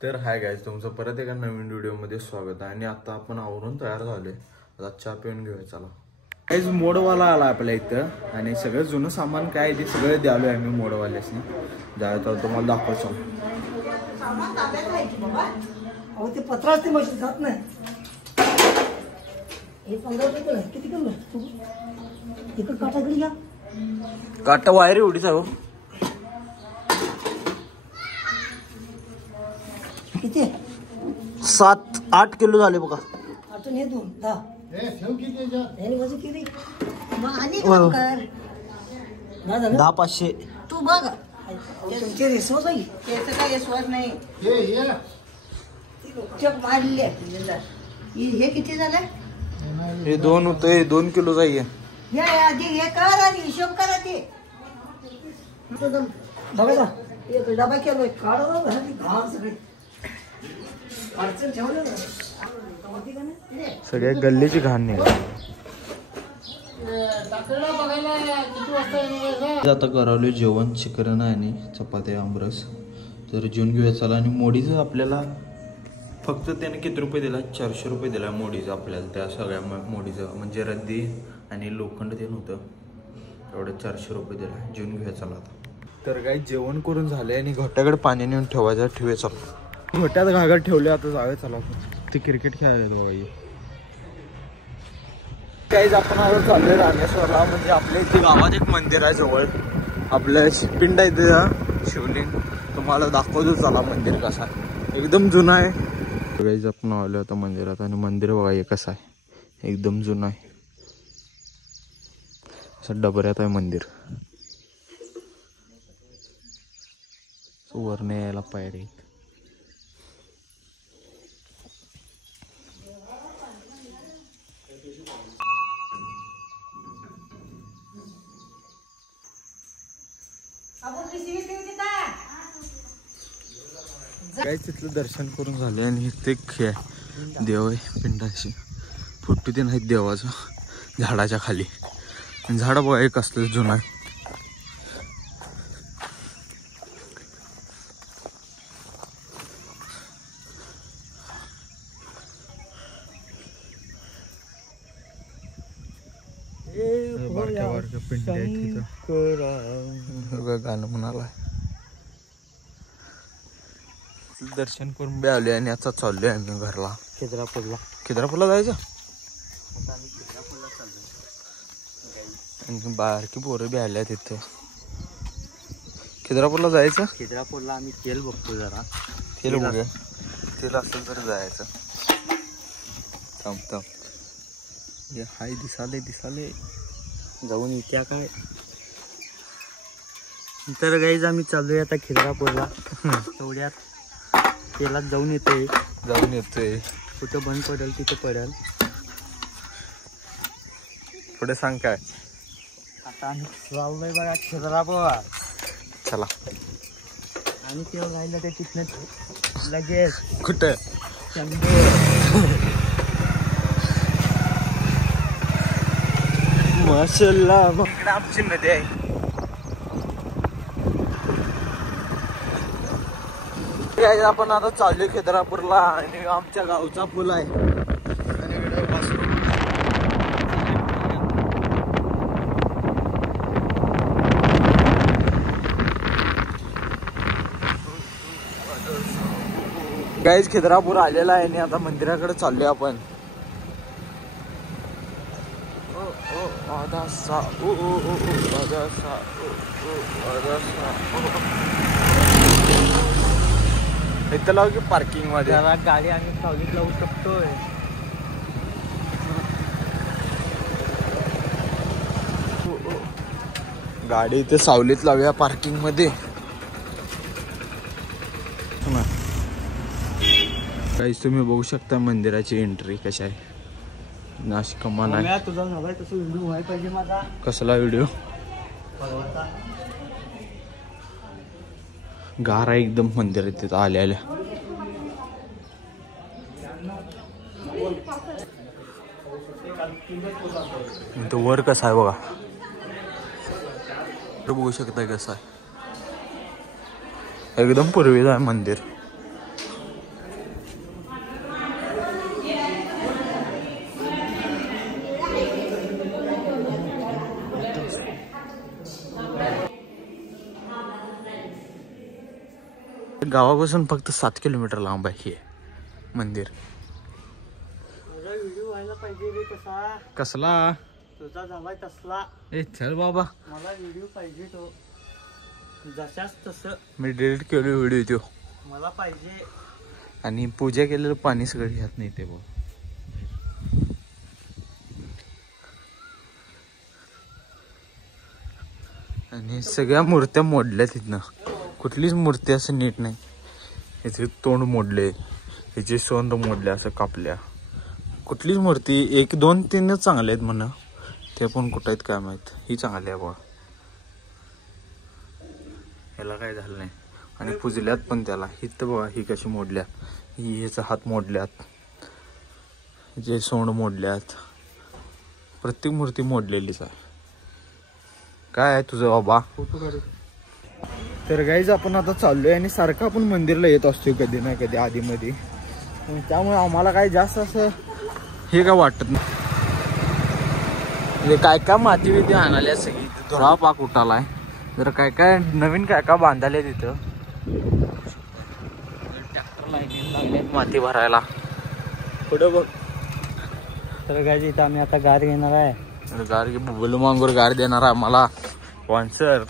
तर hi guys, तुमचं परत एका नवीन व्हिडिओमध्ये स्वागत आहे. आणि आता आपण आवरून तयार झालोय. आता चहा पिऊन घेऊया. चला गाईज, मोडवाला आला आपल्या इथं आणि सगळं जुनं सामान काय ते सगळं द्यालोय आम्ही मोडवाल्यासनी. जायचं तुम्हाला दाखवतो. अहो ते पत्र असते मशीन जात नाही. हे 15 रुपये किती कमी इकडं काटाकडे घ्या. काटा वायर एवढीच आहे हो. किती 7-8 किलो झाले बघा. आठवण हे 2 10 हे वजन किती मग आणि काम कर 10-500 तू बघ. तुमचे रिसोर्स आहे त्याचं काय रिसोर्स नाही. चक मारले हे किती झालं. हे 2 होते. 2 किलो जाईये. हे आधी हे कर आणि हिशोब करा ते बघा. एक डबा केलोय काढा घाण सगळे अडचण ठेवलं ना सगळ्या गल्लीची घाण नाही. आता करावले जेवण, चिकन आणि चपात्या, आमरस. तर जेवण घेऊया चला. आणि मोडीचं आपल्याला फक्त त्याने किती रुपये दिला? 400 रुपये दिला मोडीचं आपल्याला. त्या सगळ्या मोडीचं म्हणजे रद्दी आणि लोखंड ते नव्हतं एवढं 400 रुपये दिला. जेवण घेऊया चला आता. तर काही जेवण करून झाले आणि घोट्याकडे पाणी नेऊन ठेवायचं. ठेवूया चला. घोट्यात घागर ठेवले. आता जाऊया चला. ते क्रिकेट खेळायला बघा. काहीच आपण आता चाललोय रामेश्वरला. म्हणजे आपल्या इथे गावात एक मंदिर आहे जवळ. आपलं पिंड आहे इथे शिवलिंग. तुम्हाला दाखवतो चला मंदिर कसं आहे. एकदम जुनं आहे. काहीच आपण आलो आता मंदिरात. आणि मंदिर बघा हे कसं आहे. एकदम जुनं आहे. असं डबऱ्यात आहे मंदिर. वरने यायला पायरी. काय तिथलं दर्शन करून झाले. आणि इथे खेळ देव आहे पिंडाशी. फोटो ते नाहीत देवाचं झाडाच्या खाली. झाड बघा एक असलं जुनं आहे. बारक्या बारक्या पिंड्या आहेत तिथं. गाणं म्हणाला. दर्शन करून बी आले आणि आता चाललोय आम्ही घरला. खिद्रापूरला जायचं. आणि बारकी पोरं बी आल्या तिथं. खिद्रापूरला जायचं. खिद्रापूरला आम्ही तेल बघतो जरा. तेल बघूया. तेल असेल तर जायचं. थांब हाय दिसाले जाऊन इत्या काय. तर गाईज आम्ही चाललोय आता खिद्रापूरला. तेवढ्यात तेलात जाऊन येतोय. कुठं बंद पडेल तिथं पडेल. पुढे सांग काय. आता आम्ही चाललोय बघा खिद्रापूर. चला. आणि तेव्हा राहिलं ते तिथनं लगेच कुठं माशाल्लाह. इकडे आमची नदी आहे. आपण आता चाललोय खिद्रापूरला. आणि आमच्या गावचा पूल आहे. आणि इकडे गाईज खिद्रापूर आलेला आहे. आणि आता मंदिराकडे चाललोय आपण. इथं लाव की पार्किंग मध्ये. गाडी आम्ही सावलीत लावू शकतोय. गाडी इथे सावलीत लावूया पार्किंग मध्ये. काहीच तुम्ही बघू शकता मंदिराची एंट्री कशी आहे. नाशिक कमान आहे. तुझा झालाय तसं व्हिडिओ व्हायला पाहिजे माझा. कसला व्हिडिओ. गार आहे एकदम मंदिर आहे तिथं आल्या. वर कसा आहे बघा. बघू शकता कसं आहे. एकदम पूर्वीचं आहे मंदिर. गावापासून फक्त 7 किलोमीटर लांब आहे हे मंदिर. व्हिडिओ व्हायला पाहिजे रे कसा. कसला तुझा झालाय तसला. ए चल बाबा, मला व्हिडिओ पाहिजे तो जशाच तसं. मी डिलीट केलो व्हिडिओ तो. मला पाहिजे. आणि पूजा केलेलं पाणी सगळं ह्यात नाही ते बघ. आणि सगळ्या मूर्त्या मोडल्या तिथनं. कुठलीच मूर्ती असं नीट नाही. याचे तोंड मोडले, याचे सोंड मोडले, असं कापल्या. कुठलीच मूर्ती 1 2 3 चांगले आहेत म्हणा. ते पण कुठं आहेत काय माहित. ही चांगली आहे बघा. ह्याला काय झालं नाही. आणि पुजल्यात पण त्याला. ही तर बघा ही कशी मोडल्या. ही ह्याचा हात मोडल्यात, जे सोंड मोडल्यात. प्रत्येक मूर्ती मोडलेलीच आहे. काय आहे तुझं बाबा. फोटो काढ. तर गाईज आपण आता चाललोय आणि सारखं आपण मंदिरला येत असतोय कधी ना कधी आधी मध्ये. त्यामुळे आम्हाला काय जास्त असं हे काय वाटत नाही. म्हणजे काय काय माती बिती आणाल्या सगळी. धुळा पाक उठालाय. जर काय काय नवीन काय काय बांधाले तिथं. ट्रॅक्टर लागले माती भरायला. पुढे बघ. तर गाडी इथं आम्ही आता गार घेणार आहे. गार बुबलू मांगोर गार देणार आहे मला स्पॉन्सर.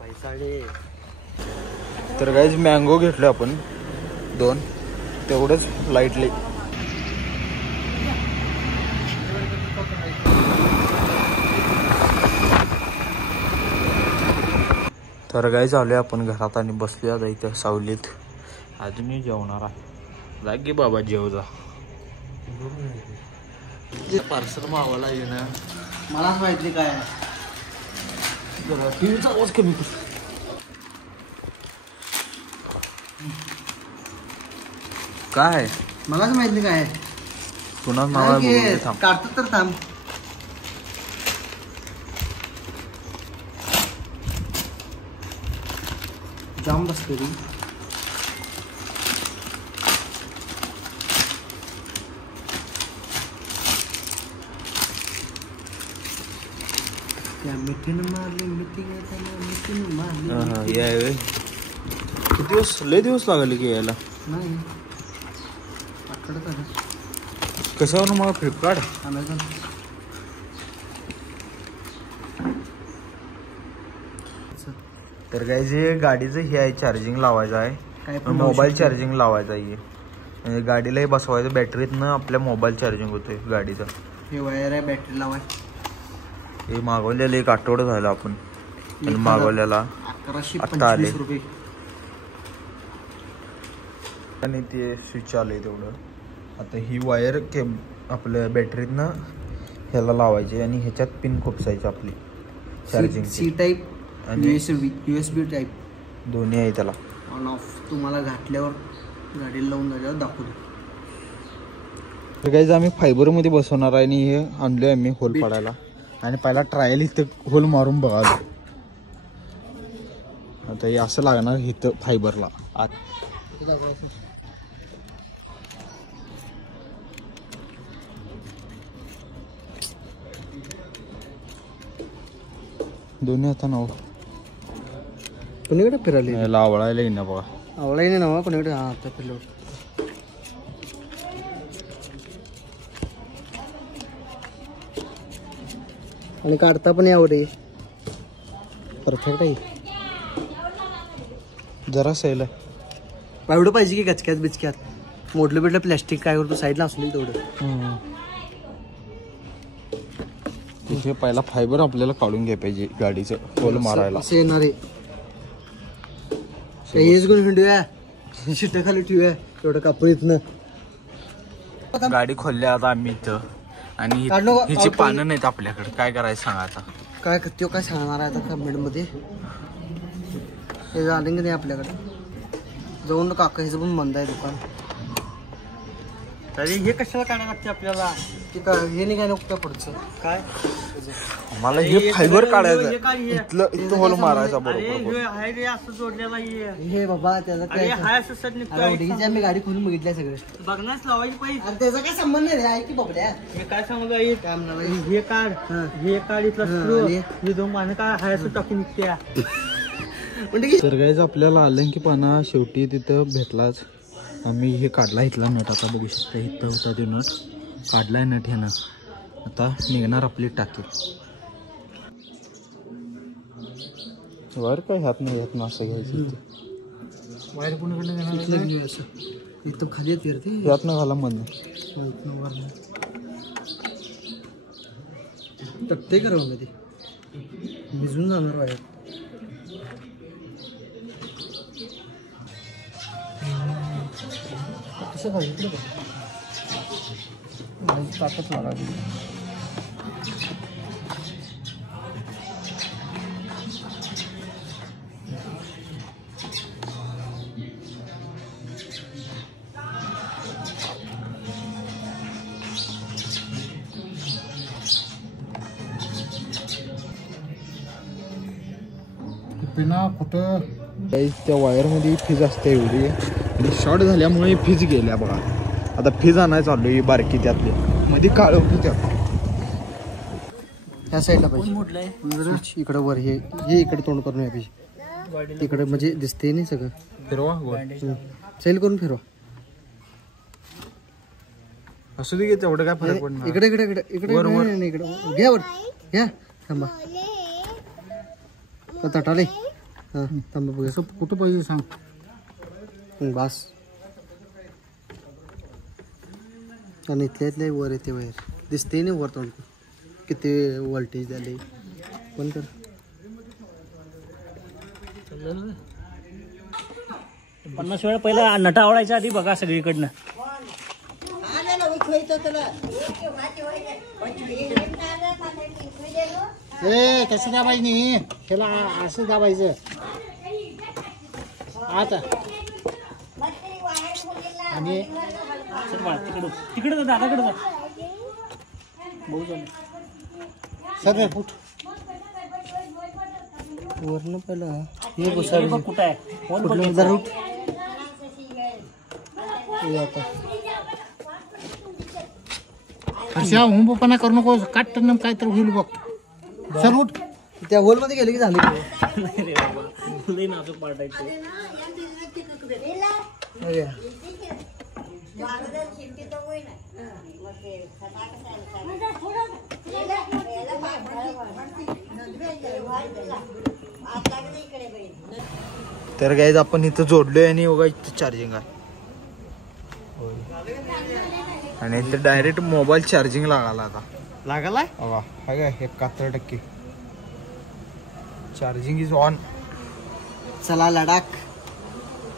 पैसा दे. तर गाईज मँगो घेतलं आपण 2 तेवढंच लाईटली. तर गाईज आलोय आपण घरात आणि बसलोय आता इथं सावलीत. अजूनही जेवणार आहे. जागी बाबा जेव जा. पार्सल मावाला येणं मलाच माहिती काय आहे. टीव्हीचा आवाज कमी कर. काय मलाच माहिती काय आहे. पुन्हा नाव थांब. काढतो तर थांब. जाम बसतो रे. किती दिवस लय दिवस लागले की यायला. नाही कशावर मला फ्लिपकार्ट. अमेझॉन. तर काय जे गाडीचं हे आहे चार्जिंग लावायचं आहे. मोबाईल चार्जिंग लावायचं आहे. म्हणजे गाडीलाही बसवायचं. बॅटरीतनं आपल्या मोबाईल चार्जिंग होतोय गाडीचं. हे वायर आहे बॅटरी लावाय. हे मागवलेलं 1 आठवडा झालं आपण मागवलेला. 1125 रुपये. आणि ते स्विच आलंय तेवढं. आता ही वायर आपल्या बॅटरीतनं ह्याला लावायची आणि ह्याच्यात पिन खुपसायची आपली चार्जिंग. सी टाईप आणि USB टाईप दोन्ही आहे त्याला. On off. तुम्हाला घातल्यावर गाडीला लावून झाल्यावर दाखवतो. तर गाईज आम्ही फायबरमध्ये बसवणार आहे आणि हे आणलोय आम्ही होल पाडायला. आणि पहिला ट्रायल इथं होल मारून बघालो. आता हे असं लागणार इथं फायबरला आत. दोन्ही आता नाव कोणीकडे फिरायला लावळायला येईना बघा. आवडाय नाही ना कोणीकडे. हा आता फिरलो. आणि काढता पण यावडे परफेक्ट आहे. जरा सैल एवढं पाहिजे की गचक्यात बिचक्यात मोडलं बिडलं प्लॅस्टिक काय करतो साईडला असू तेवढं. तिथे पहिला फायबर आपल्याला काढून घ्या पाहिजे गाडीचं होल मारायला. असं येणार आहे. हेच कोण ठेवूया शिट्ट खाली ठेवूया एवढं कापड इथनं. गाडी खोलल्या आता आम्ही इथं. आणि हिची पानं नाहीत आपल्याकडे. काय करायचं सांगा आता. काय तो काय सांगणार आहे आता कमेंट मध्ये. हे झालं की नाही आपल्याकडे जाऊन काका ह्याचं पण बंद आहे दुकान. तरी हे कशाला काढायला लागते आपल्याला. ते काय हे नाही काय नको पुढचं काय. मला हे फायबर काढायचं इथलं होल मारायचा बरोबर. असं जोडलेला हे बाबा त्याचा काय आम्ही गाडी खोलून बघितलंय सगळं. बघण्यास लावायची पाहिजे. त्याचा काय संबंध नाही आहे की बाबड्या. हे काय सांगू हे काढ हे काढ इथला हे दोन माने काय हाय असं टाकून निघत्या. तर गाईज आपल्याला आलंकी पाना शेवटी तिथं भेटलाच. आम्ही हे काढला इथला नट, आता बघू शकता इथं होता ते नट, काढलाय नट ह्यानं. आता निघणार आपली टाकी वर काय ह्यात नाही ह्यात असं घ्यायचं. वायर कोणाकडे असं इथं खाली येते ते ह्यातनं घाला मधनं टकते करावं ते भिजून जाणार वायर. कसं पाहिजे ताकद लागली. पिना कुठं त्या वायरमध्ये फीज असते एवढी आणि शॉर्ट झाल्यामुळे फीज गेल्या बघा. आता फीज आणायला चाललो ही बारकी त्यातली मध्ये काळ होती त्या ह्या साईडला पाहिजे. इकडं वर हे इकडे तोंड करून या पाहिजे. इकडे म्हणजे दिसते नाही सगळं. फिरवा सेल करून फिरवा. असू दे तेवढं काय फरक पडणार. इकडे इकडे इकडे इकडे नाही इकडे घ्या वर घ्या. थांबा तटाले. हां थांबा बघा कुठं पाहिजे सांग बस. आणि इथल्या वर येते वायर दिसते नाही वर तोंड किती वोल्टेज झाले. पण कर 50 वेळा पहिला नटा आवडायच्या आधी बघा सगळीकडनं. कसं दाबायचं नाही त्याला असं दाबायचं आता. आणि तिकडे दादाकडे जा. सर फुट वरण पहिला हे बसायला कुठं आहे कुठलं जरा उठ. अशा हुंबपणा करू नको. काट काय तर होईल बघ. चल उठ. त्या होल मध्ये गेले की झाले. नाजूक पार्टायचं. तर गाईज आपण इथं जोडलोय आणि बघा इथं चार्जिंग आहे आणि इथं डायरेक्ट मोबाईल चार्जिंग लागायला आता लागलाय बघा हा काय 71% चार्जिंग इज ऑन. चला लडाख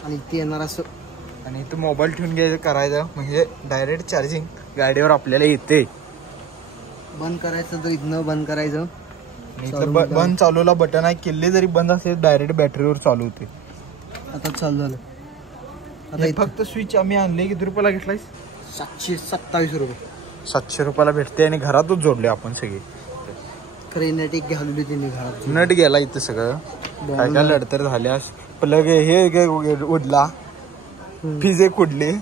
आणि इथे येणार असं आणि इथं मोबाईल ठेवून घ्यायचं करायचं म्हणजे डायरेक्ट चार्जिंग गाडीवर आपल्याला येते. बंद करायचं तर इथनं बंद करायचं. इथलं बंद चालूला बटन आहे. किल्ले जरी बंद असेल डायरेक्ट बॅटरीवर चालू होते. आता चालू झालं. आता फक्त स्विच आम्ही आणले. किती रुपयाला घेतलाय? 727 रुपये. 700 रुपयाला भेटते आणि घरातच जोडले आपण सगळे. खरे नट एक घालवली त्यांनी घरात. नट गेला इथं सगळं काय काय लढतर झाल्यास प्लग हे उडला. फीज एक उडली.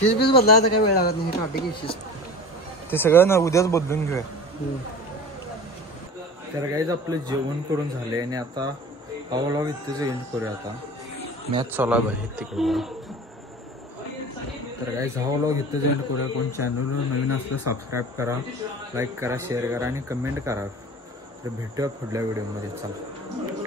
फीज बीज बदलायला काय वेळ लागत नाही. काटे की फीज ते सगळं ना उद्याच बदलून घेऊया. तर गाईज आपलं जेवण करून झालंय आणि आता व्लॉग इथेच एंड करूया. आता मॅच चालू आहे बाहेर तिकडे. तर गाईज हा व्लॉग इथेच एंड करूया. कोण चॅनलवर नवीन असलं सबस्क्राईब करा, लाईक करा, शेअर करा आणि कमेंट करा. तर भेटूया पुढल्या व्हिडिओमध्ये. चला.